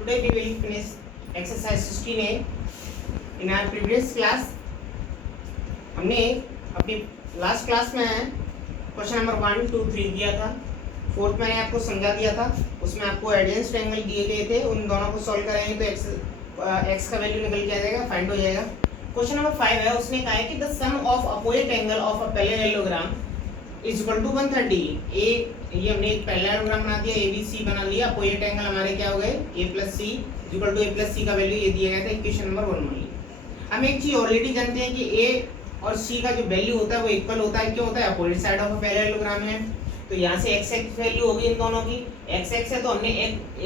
Today we will finish exercise 16A. In our previous class हमने अपनी last class में question number 1, 2, 3 दिया था। फोर्थ मैंने आपको समझा दिया था, उसमें आपको एडियंस ट्रायंगल दिए गए थे, उन दोनों को सॉल्व करेंगे तो एक्स का वैल्यू निकल के आ जाएगा, फाइंड हो जाएगा। क्वेश्चन नंबर 5 है, उसने कहा है कि the sum of opposite angle of a parallelogram is equal to 130। ये हमने एक पैरेललोग्राम बना दिया, ABC बना लिया, अपोजिट एंगल हमारे क्या हो गए A + C equal to A + C का वैल्यू ये दिया गया था, इक्वेशन नंबर 1 मान ली। हम एक चीज ऑलरेडी जानते हैं कि A और C का जो वैल्यू होता है वो इक्वल होता है, क्यों होता है? Opposite side of a parallelogram है। तो यहाँ से x x वैल्यू होगी इन दोनों की, x x है तो हमने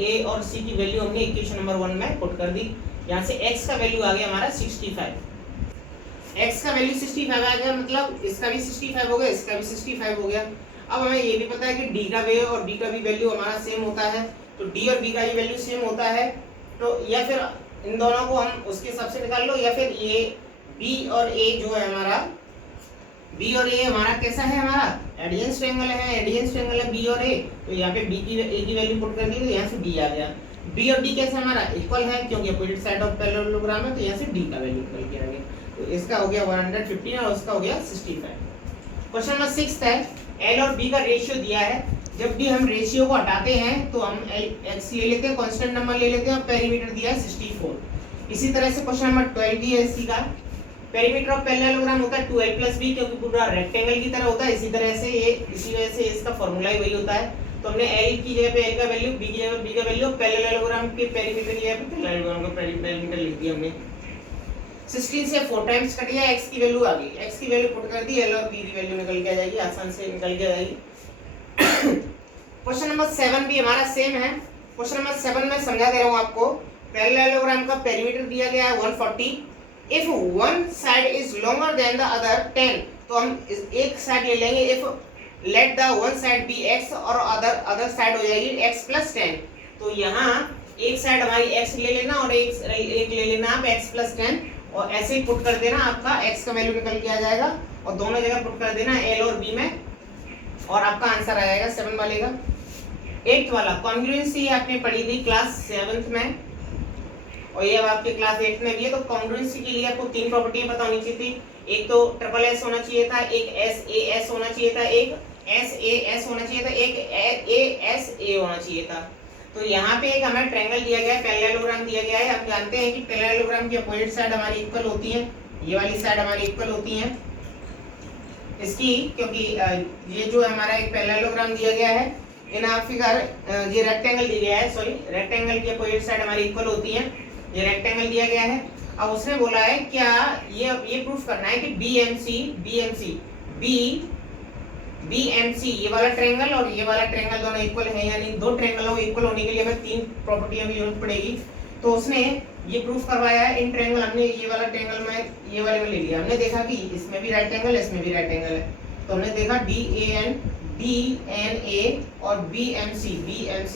A और C की वैल्यू हमने इक्वेशन नंबर 1 में पुट कर दी। यहाँ से x का वैल्यू आ गया हमारा 65, x का वैल्यू 65 आ गया, मतलब इसका भी 65 हो गया, इसका भी 65 हो गया। अब हमें ये भी पता है कि d का वे और b का भी वैल्यू हमारा सेम होता है, तो d और b का भी वैल्यू सेम होता है। तो या फिर इन दोनों को हम उसके हिसाब से निकाल लो, या फिर ये b और a जो है हमारा, b और a हमारा कैसा है, हमारा एडियंस ट्रायंगल है, एडियंस ट्रायंगल है b और a। तो यहाँ पे b की a की वैल्यू पुट कर दी तो यहाँ से d आ गया। b और d कैसा हमारा इक्वल है, क्योंकि अपोजिट साइड ऑफ पैरेललोग्राम है, तो यहाँ से d का वैल्यू निकल के आ गया। तो इसका हो गया 115 और उसका हो गया 65। क्वेश्चन नंबर 6 है, L और B का रेशियो दिया है। जब भी हम रेशियो को हटाते हैं तो हम x ले लेते हैं, कांस्टेंट नंबर ले लेते हैं, और पेरीमीटर दिया है 64। इसी तरह से क्वेश्चन नंबर 12 भी है, इसी का पेरीमीटर ऑफ पैरेललोग्राम होता है 2L + B, क्योंकि पूरा रेक्टेंगल की तरह होता है। इसी तरह से ये, इसी वजह से इसका फार्मूला ही वही होता है। तो हमने L की जगह पे L का वैल्यू, B की जगह पे B का वैल्यू, पैरेललोग्राम के पेरीमीटर की जगह पे पैरेललोग्राम का पेरीमीटर लिख दिया हमने। 16 से 4 टाइम्स कट गया, x की वैल्यू आ गई, x की वैल्यू पुट कर दी, L और B की वैल्यू निकल के आ जाएगी, आसान से निकल के आ जाएगी। क्वेश्चन नंबर 7 भी हमारा सेम है। क्वेश्चन नंबर 7 में समझा दे रहा हूं आपको। पैरेललोग्राम का पेरीमीटर दिया गया है 140। If one side is longer than the other 10, तो हम एक साइड ले लेंगे, if let the one side be x और अदर साइड हो जाएगी x + 10। तो यहाँ एक साइड हमारी x ले लेना और एक ले लेना आप x + 10, और ऐसे ही पुट कर देना, आपका x का वैल्यू निकल के आ जाएगा, और दोनों जगह पुट कर देना L और B में, और आपका आंसर आ जाएगा 7 वाले का। 8th वाला कॉन्ग्रुएंसी आपने पढ़ी थी क्लास 7th में, और ये अब आपके क्लास 8th में भी है। तो कॉन्ग्रुएंसी के लिए आपको 3 प्रॉपर्टियां पता होनी चाहिए थी। एक तो SSS होना चाहिए था, एक SAS होना चाहिए था, एक SAS होना चाहिए था, एक ASA होना चाहिए था। तो यहाँ पे एक हमें ट्रायंगल दिया गया है, पैरेललोग्राम दिया गया है। हम जानते हैं कि पैरेललोग्राम की अपोजिट साइड हमारी इक्वल होती है, ये वाली साइड हमारी इक्वल होती है इसकी, क्योंकि ये जो हमारा एक पैरेललोग्राम दिया गया है, इन आप फिगर ये रेक्टेंगल दिया गया है, सॉरी रेक्टेंगल की अपोजिट साइड हमारी इक्वल होती है, ये रेक्टेंगल दिया गया है। अब उसने बोला है क्या ये प्रूफ करना है कि BMC ये वाला ट्रायंगल और ये वाला ट्रायंगल दोनों इक्वल है, यानी दो ट्रायंगलों को इक्वल होने के लिए हमें 3 प्रॉपर्टियों की जरूरत पड़ेगी। तो उसने ये प्रूफ करवाया है। इन ट्रायंगल हमने ये वाला ट्रायंगल में ये वाले में ले लिया, हमने देखा कि इसमें भी राइट एंगल है, इसमें भी राइट एंगल है, तो हमने देखा DNA और BMC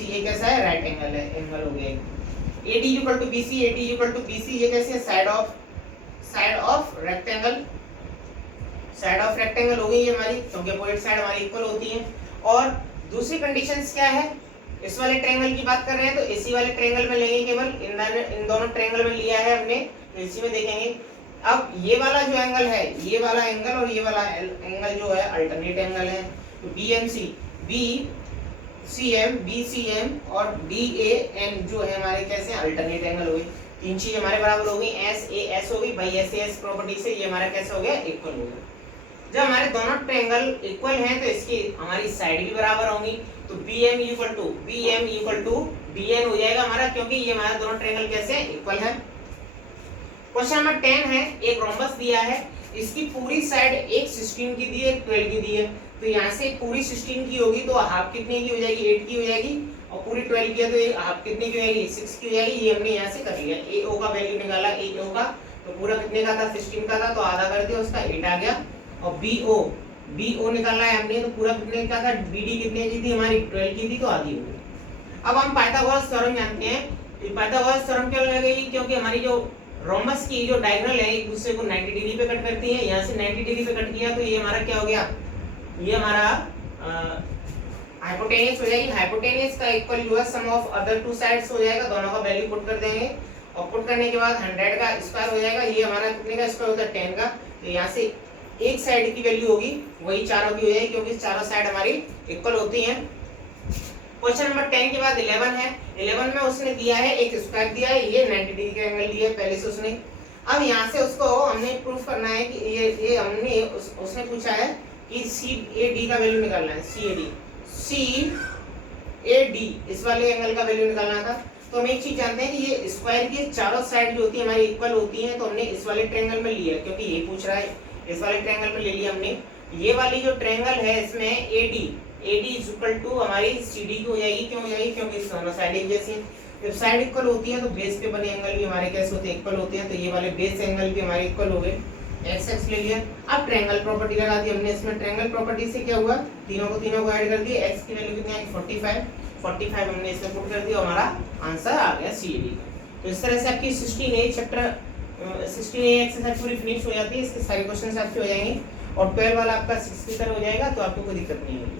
ये कैसा है, राइट एंगल है, एंगल हो गया। AD = BC ये कैसे है, side of rectangle, side of rectangle हो गई ये हमारी, क्योंकि अपोजिट साइड हमारी इक्वल होती है। और दूसरी कंडीशंस क्या है, इस वाले ट्रायंगल की बात कर रहे हैं तो इसी वाले ट्रायंगल में लेंगे, केवल इन दोनों ट्रायंगल में लिया है हमने, तो इसी में देखेंगे। अब ये वाला जो एंगल है, ये वाला एंगल और ये वाला एंगल जो है अल्टरनेट एंगल है। तो BMC, BCM और DAN जो है हमारे कैसे अल्टरनेट एंगल हो गए। 3 चीज हमारे बराबर हो गई, SAS हो गई भाई, SAS प्रॉपर्टी से ये हमारा कैसे हो गया, इक्वल हो गया। जब हमारे दोनों ट्रायंगल इक्वल हैं तो इसकी हमारी साइड भी बराबर होंगी, तो BM = DN हो जाएगा हमारा, क्योंकि ये हमारा दोनों ट्रायंगल कैसे इक्वल है। क्वेश्चन नंबर 10 है, एक रोम्बस दिया है, इसकी पूरी साइड एक 16 की दी है, एक 12 की दी है। तो यहाँ से पूरी 16 की होगी तो हाफ कितने की हो जाएगी, 8 की हो जाएगी, और पूरी 12 की है तो हाफ कितने की हो जाएगी, 6 की हो जाएगी। ये हमने यहाँ से कर लिया, AO का वैल्यू निकाला, AO का तो पूरा कितने का था, 16 का था, तो आधा कर दिया, उसका 8 आ गया। और BO निकालना है हमने, तो पूरा कितने का था, BD कितने की थी हमारी, 12 की थी, तो आधी हो गई। अब हम पाइथागोरस थ्योरम जानते हैं। पाइथागोरस थ्योरम क्या लगेगी, क्योंकि हमारी जो रोम्बस की जो डायगोनल है एक दूसरे को 90 डिग्री पे कट करती है, यहाँ से 90 डिग्री पे कट किया तो ये हमारा क्या हो गया, ये हमारा हाइपोटेनियस हो जाएगी, हाइपोटेनियस का इक्वल जो है सम ऑफ अदर टू साइड्स हो जाएगा, दोनों का वैल्यू पुट कर देंगे और पुट करने के बाद 100 का स्क्वायर हो जाएगा, ये हमारा कितने का स्क्वायर होता है 10 का, तो यहाँ से एक साइड की वैल्यू होगी वही चारों की हो जाएगी क्योंकि चारों साइड हमारी इक्वल होती हैं। क्वेश्चन नंबर 10 के बाद 11 है, 11 में उसने दिया है एक स्क्वायर दिया है, ये 90 डिग्री का एंगल दिया है पहले से उसने। अब यहाँ से उसको हमने प्रूफ करना है कि ये हमने उसने पूछा है कि CAD का वैल्यू निकालना है, CAD इस वाले एंगल का वैल्यू निकालना था। तो हम एक चीज जानते हैं कि ये स्क्वायर की चारों साइड जो होती है हमारी इक्वल होती हैं, तो हमने इस वाले ट्रायंगल में लिया है क्योंकि ये पूछ रहा है, इस वाले ट्रायंगल में ले लिया हमने। ये वाली जो ट्रायंगल है इसमें AD इज इक्वल टू हमारी CD की हो जाएगी, क्यों हो जाएगी क्योंकि दोनों साइड एक जैसी हैं। जब साइड इक्वल होती है तो बेस पे बने एंगल भी हमारे कैसे होते हैं, इक्वल होते हैं, तो ये वाले बेस एंगल भी हमारे इक्वल हो गए। x ले लिया, अब ट्रायंगल प्रॉपर्टी लगा दी हमने इसमें। ट्रायंगल प्रॉपर्टी से क्या हुआ, तीनों को ऐड कर दिया, x की वैल्यू कितनी आई 45 हमने इसमें पुट कर दिया, हमारा आंसर आ गया CAD का। तो इस तरह से आपकी 16A चैप्टर 16A एक्सरसाइज पूरी फिनिश हो जाती है, इसके सारे क्वेश्चंस आपके हो जाएंगे और 12 वाला आपका 6 की तरह हो जाएगा, तो आपको कोई दिक्कत नहीं होगी।